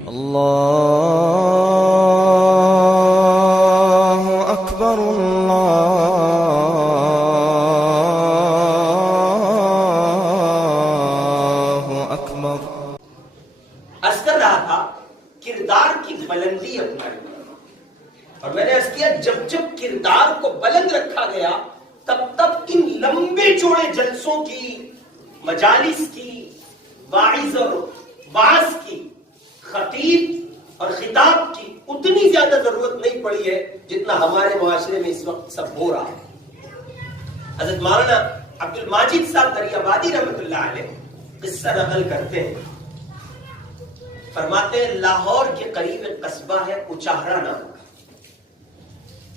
اللہ اکبر اللہ اکبر۔ عرض کر رہا تھا کردار کی بلندی اپنائی، اور میں نے عرض کیا جب جب کردار کو بلند رکھا گیا تب تب ان لمبے چوڑے جلسوں کی، مجالس کی، واعظ اور واعظ کی، خطیب اور خطاب کی اتنی زیادہ ضرورت نہیں پڑی ہے جتنا ہمارے معاشرے میں اس وقت سب ہو رہا ہے۔ حضرت مولانا عبد الماجد صاحب دریابادی رحمۃ اللہ علیہ قصہ نقل کرتے ہیں، فرماتے ہیں لاہور کے قریب ایک قصبہ ہے اچاہرا نام کا،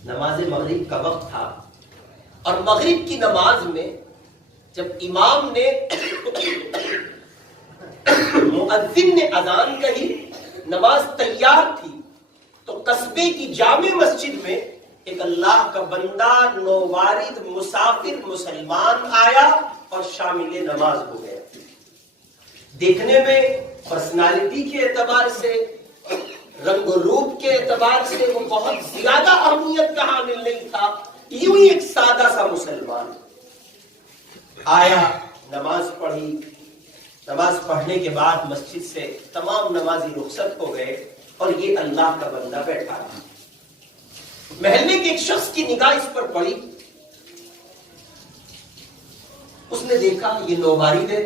نماز مغرب کا وقت تھا، اور مغرب کی نماز میں جب امام نے مؤذن نے اذان کہی، نماز تیار تھی، تو قصبے کی جامع مسجد میں ایک اللہ کا بندہ نووارد مسافر مسلمان آیا اور شامل نماز ہو گیا۔ دیکھنے میں پرسنالٹی کے اعتبار سے، رنگ و روپ کے اعتبار سے وہ بہت زیادہ اہمیت کا حامل نہیں تھا، یوں ہی ایک سادہ سا مسلمان آیا، نماز پڑھی، نماز پڑھنے کے بعد مسجد سے تمام نمازی رخصت ہو گئے اور یہ اللہ کا بندہ بیٹھا رہا۔ محلے کے ایک شخص کی نگاہ اس پر پڑی، اس نے دیکھا یہ نووارد ہے،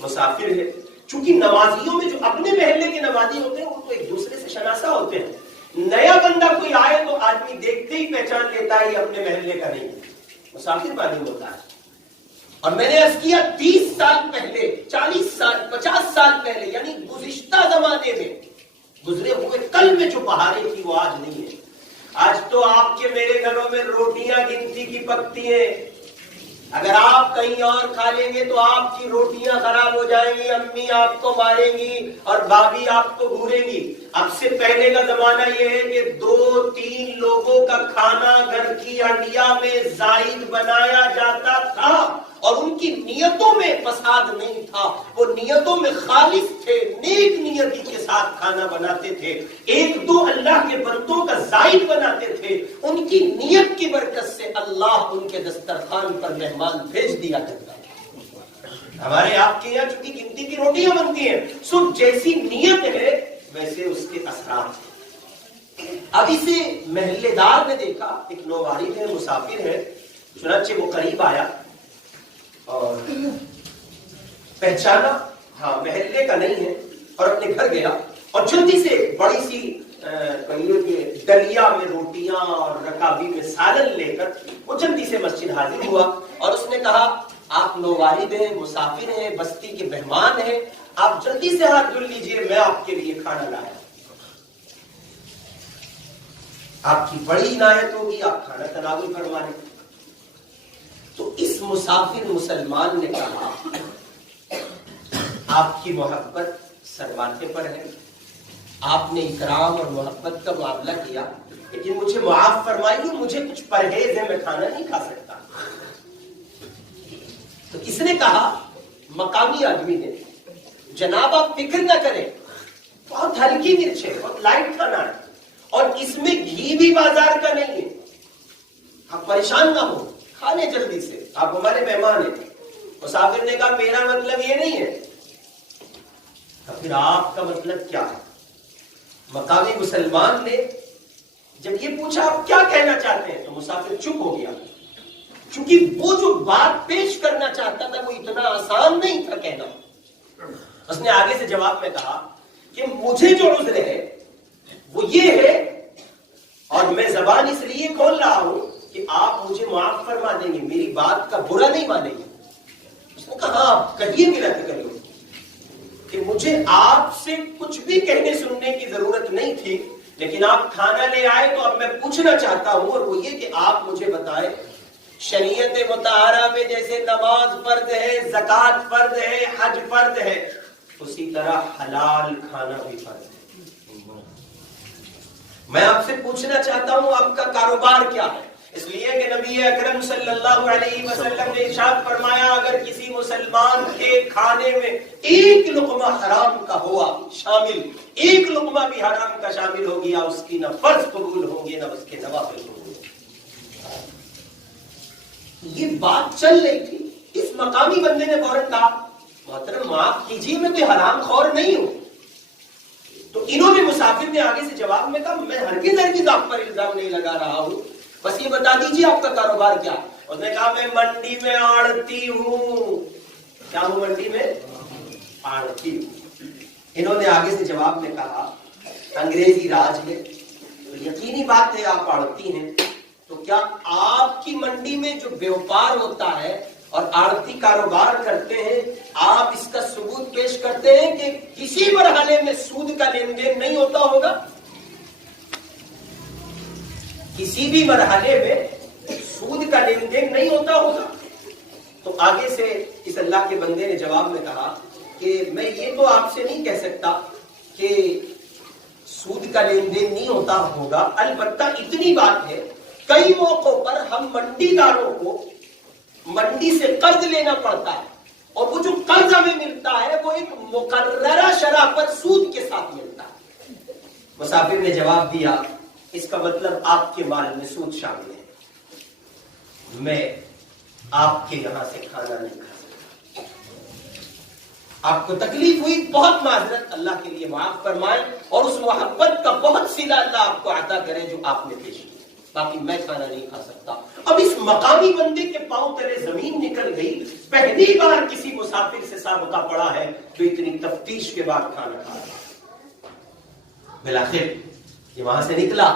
مسافر ہے۔ چونکہ نمازیوں میں جو اپنے محلے کے نمازی ہوتے ہیں وہ تو ایک دوسرے سے شناسا ہوتے ہیں، نیا بندہ کوئی آئے تو آدمی دیکھتے ہی پہچان لیتا ہے یہ اپنے محلے کا نہیں ہے، مسافر معلوم ہوتا ہے۔ اور میں نے عرض کیا 30 سال پہلے، 40 سال، 50 سال پہلے، یعنی گزشتہ زمانے میں گزرے ہوئے کل میں جو بہاریں تھی وہ آج نہیں ہے۔ آج تو آپ کے میرے گھروں میں روٹیاں گنتی کی پکتی ہیں، اگر آپ کہیں اور کھا لیں گے تو آپ کی روٹیاں خراب ہو جائیں گی، امی آپ کو ماریں گی اور بھابھی آپ کو گھوریں گی۔ اب سے پہلے کا زمانہ یہ ہے کہ 2-3 لوگوں کا کھانا گھر کی ہنڈیا میں زائد بنایا جاتا تھا، اور ان کی نیتوں میں فساد نہیں تھا، وہ نیتوں میں خالص تھے، نیک نیتی کے ساتھ کھانا بناتے تھے، 1-2 اللہ کے بندوں کا زائد بناتے تھے، ان کی نیت کی برکت سے اللہ ان کے دسترخوان پر مہمان بھیج دیا کرتا ہے۔ ہمارے آپ کے یہاں چونکہ گنتی کی روٹیاں بنتی ہیں، سو جیسی نیت ہے ویسے اس کے اثرات ہیں۔ اب اسے محلے دار نے دیکھا، ایک نووارد ہے، مسافر ہے، چنانچہ وہ قریب آیا اور پہچانا ہاں محلے کا نہیں ہے، اور اپنے گھر گیا اور جلدی سے بڑی سی ڈلیا میں روٹیاں اور رکابی میں سالن لے کر وہ جلدی سے مسجد حاضر ہوا، اور اس نے کہا آپ نووارد ہیں، مسافر ہیں، بستی کے مہمان ہیں، آپ جلدی سے ہاتھ دھل لیجئے، میں آپ کے لیے کھانا لایا۔ آپ کی بڑی عنایت ہوگی، آپ کھانا تناول فرما لیں۔ تو اس مسافر مسلمان نے کہا آپ کی محبت سرماتے پر ہے، آپ نے اکرام اور محبت کا معاملہ کیا، لیکن مجھے معاف فرمائیے، مجھے کچھ پرہیز ہے، میں کھانا نہیں کھا سکتا۔ تو اس نے کہا مقامی آدمی نے، جناب آپ فکر نہ کریں، بہت ہلکی مرچ ہے، بہت لائٹ کھانا ہے، اور اس میں گھی بھی بازار کا نہیں ہے، آپ پریشان نہ ہو، کھا لیں جلدی سے، آپ ہمارے مہمان ہیں۔ مسافر نے کہا میرا مطلب یہ نہیں ہے۔ پھر آپ کا مطلب کیا ہے؟ مقامی مسلمان نے جب یہ پوچھا آپ کیا کہنا چاہتے ہیں، تو مسافر چپ ہو گیا، چونکہ وہ جو بات پیش کرنا چاہتا تھا وہ اتنا آسان نہیں تھا کہنا۔ اس نے آگے سے جواب میں کہا کہ مجھے جو عذر ہے وہ یہ ہے، اور میں زبان اس لیے کھول رہا ہوں کہ آپ مجھے معاف فرما دیں گے، میری بات کا برا نہیں مانیں گے۔ اس نے کہا آپ کہیے میرا فکر ہو کہ مجھے آپ سے کچھ بھی کہنے سننے کی ضرورت نہیں تھی، لیکن آپ کھانا لے آئے تو اب میں پوچھنا چاہتا ہوں، اور وہ یہ کہ آپ مجھے بتائیں شریعت مطہرہ میں جیسے نماز فرض ہے، زکوٰۃ فرض ہے، حج فرض ہے، اسی طرح حلال کھانا بھی فرض ہے۔ میں آپ سے پوچھنا چاہتا ہوں آپ کا کاروبار کیا ہے؟ اس لیے کہ نبی اکرم صلی اللہ علیہ وسلم نے ارشاد فرمایا اگر کسی مسلمان کے کھانے میں ایک لقمہ حرام کا ہوا شامل، ایک لقمہ بھی حرام کا شامل ہو گیا، اس کی نہ فرض قبول ہوں گے نہ اس کے نوافل قبول ہوں گے۔ یہ بات چل رہی تھی، اس مقامی بندے نے فوراً کہا محترم معاف کیجیے میں کوئی حرام خور نہیں ہوں۔ تو انہوں نے مسافر نے آگے سے جواب میں کہا میں ہرگز آپ پر الزام نہیں لگا رہا ہوں، بس یہ بتا دیجیے آپ کا کاروبار کیا؟ اس نے کہا میں منڈی میں آڑتی ہوں۔ کیا ہوں منڈی میں؟ آڑتی ہوں۔ انہوں نے آگے سے جواب میں کہا انگریزی راج ہے تو یقینی بات ہے آپ آڑتی ہیں، تو کیا آپ کی منڈی میں جو بیوپار ہوتا ہے اور آڑتی کاروبار کرتے ہیں آپ اس کا ثبوت پیش کرتے ہیں کہ کسی مرحلے میں سود کا لین دین نہیں ہوتا ہوگا؟ کسی بھی مرحلے میں سود کا لین دین نہیں ہوتا ہوگا؟ تو آگے سے اس اللہ کے بندے نے جواب میں کہا کہ میں یہ تو آپ سے نہیں کہہ سکتا کہ سود کا لین دین نہیں ہوتا ہوگا، البتہ اتنی بات ہے کئی موقعوں پر ہم منڈی داروں کو منڈی سے قرض لینا پڑتا ہے اور وہ جو قرض ہمیں ملتا ہے وہ ایک مقررہ شرح پر سود کے ساتھ ملتا ہے۔ مسافر نے جواب دیا اس کا مطلب آپ کے مال میں سود شامل ہے، میں آپ کے یہاں سے کھانا نہیں کھا سکتا، آپ کو تکلیف ہوئی بہت معذرت، اللہ کے لیے معاف فرمائیں اور اس محبت کا بہت صلہ اللہ آپ کو عطا کرے جو آپ نے پیش کی، باقی میں کھانا نہیں کھا سکتا۔ اب اس مقامی بندے کے پاؤں تلے زمین نکل گئی، پہلی بار کسی مسافر سے سابقہ پڑا ہے جو اتنی تفتیش کے بعد کھانا کھا رہا ہے۔ بالآخر یہ وہاں سے نکلا،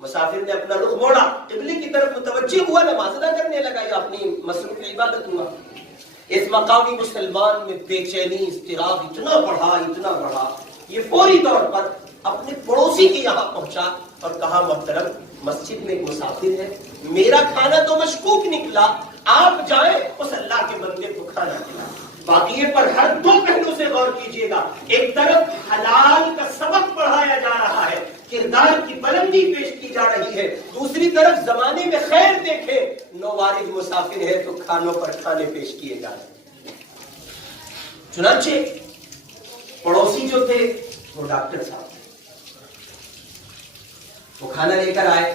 مسافر نے اپنا رخ موڑا، قبلے کی طرف متوجہ ہوا، نماز ادا کرنے لگا یا اپنی مصروف عبادت ہوا۔ اس مقامی مسلمان میں بے چینی اضطراب اتنا بڑھا، یہ فوری طور پر اپنے پڑوسی کے یہاں پہنچا اور کہا محترم مسجد میں ایک مسافر ہے، میرا کھانا تو مشکوک نکلا، آپ جائیں اس اللہ کے بندے کو کھانا کھلائیں۔ واقعے پر ہر دو پہلو سے غور کیجیے گا، ایک طرف حلال کا سبق پڑھایا جا رہا ہے، کردار کی بلندی پیش کی جا رہی ہے، دوسری طرف زمانے میں خیر دیکھے نووارد مسافر ہے تو کھانوں پر کھانے پیش کیے جا رہے ہیں۔ چنانچہ پڑوسی جو تھے وہ ڈاکٹر صاحب، وہ کھانا لے کر آئے،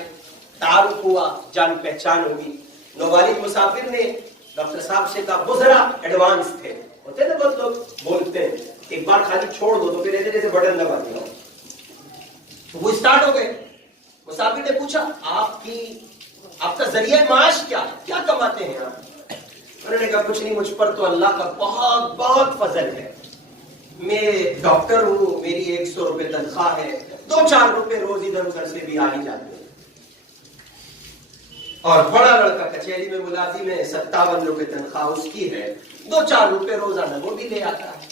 تعارف ہوا، جان پہچان ہوگی۔ نووارد مسافر نے ڈاکٹر صاحب سے کہا وہ ذرا ایڈوانس تھے، ہوتے نا بہت لوگ بولتے ہیں ایک بار خالی چھوڑ دو تو پھر ایسے جیسے بٹن دبا دیا، تو وہ اسٹارٹ ہو گئے۔ مسافر نے پوچھا آپ کا ذریعہ معاش کیا کماتے ہیں آپ؟ انہوں نے کہا کچھ نہیں، مجھ پر تو اللہ کا بہت بہت فضل ہے، میں ڈاکٹر ہوں، میری 100 روپے تنخواہ ہے، 2-4 روپے روز ادھر ادھر سے بھی آ ہی جاتے ہیں، اور بڑا لڑکا کچہری میں ملازم ہے، 57 روپے تنخواہ اس کی ہے، 2-4 روپے روزانہ وہ بھی لے آتا ہے۔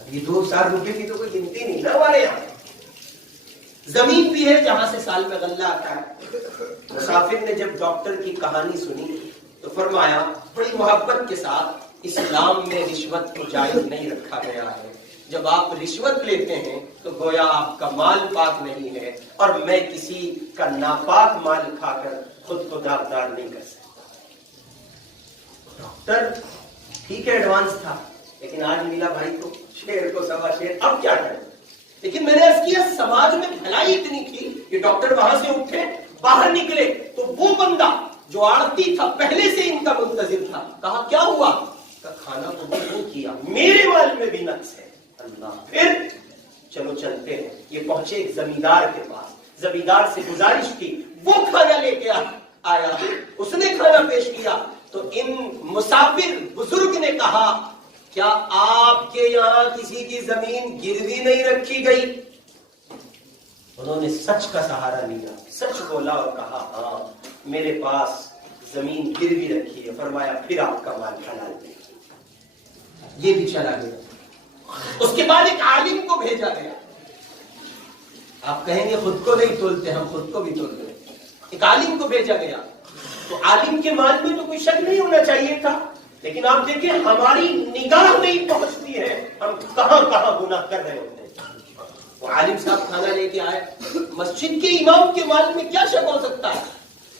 اب یہ 2-4 روپے کی تو کوئی گنتی نہیں نا ہمارے یہاں۔ زمین بھی ہے جہاں سے سال میں غلہ آتا ہے۔ مسافر نے جب ڈاکٹر کی کہانی سنی تو فرمایا بڑی محبت کے ساتھ اسلام میں رشوت کو جائز نہیں رکھا گیا ہے، جب آپ رشوت لیتے ہیں تو گویا آپ کا مال پاک نہیں ہے، اور میں کسی کا ناپاک مال کھا کر خود کو داغدار نہیں کر سکتا۔ ڈاکٹر ٹھیک ہے ایڈوانس تھا، لیکن آج ملا بھائی تو شیر کو سوا شیر، اب کیا کریں؟ لیکن میں نے عرض کیا سماج میں بھلائی اتنی تھی کہ ڈاکٹر وہاں سے اٹھے باہر نکلے تو وہ بندہ جو آڑتی تھا پہلے سے ان کا منتظر تھا، کہا کیا ہوا؟ کا کھانا تو نہیں کیا، میرے مال میں بھی نقص ہے۔ اللہ، پھر چلو چلتے ہیں۔ یہ پہنچے ایک زمیندار کے پاس، زمیندار سے گزارش کی، وہ کھانا لے کے آیا، اس نے کھانا پیش کیا تو ان مسافر بزرگ نے کہا کیا آپ کے یہاں کسی کی زمین گروی نہیں رکھی گئی؟ انہوں نے سچ کا سہارا لیا، سچ بولا اور کہا ہاں میرے پاس زمین گروی رکھی ہے۔ فرمایا پھر آپ کا مال حلال ہے۔ یہ بھی چلا گیا۔ اس کے بعد ایک عالم کو بھیجا گیا۔ آپ کہیں گے خود کو نہیں تولتے، ہم خود کو بھی تولتے ہیں۔ ایک عالم کو بھیجا گیا تو عالم کے مال میں تو کوئی شک نہیں ہونا چاہیے تھا، لیکن آپ دیکھیں ہماری نگاہ نہیں پہنچتی ہے، ہم کہاں کہاں گناہ کر رہے ہوتے ہیں۔ وہ عالم صاحب کھانا لے کے آئے، مسجد کے امام کے مال میں کیا شک ہو سکتا ہے؟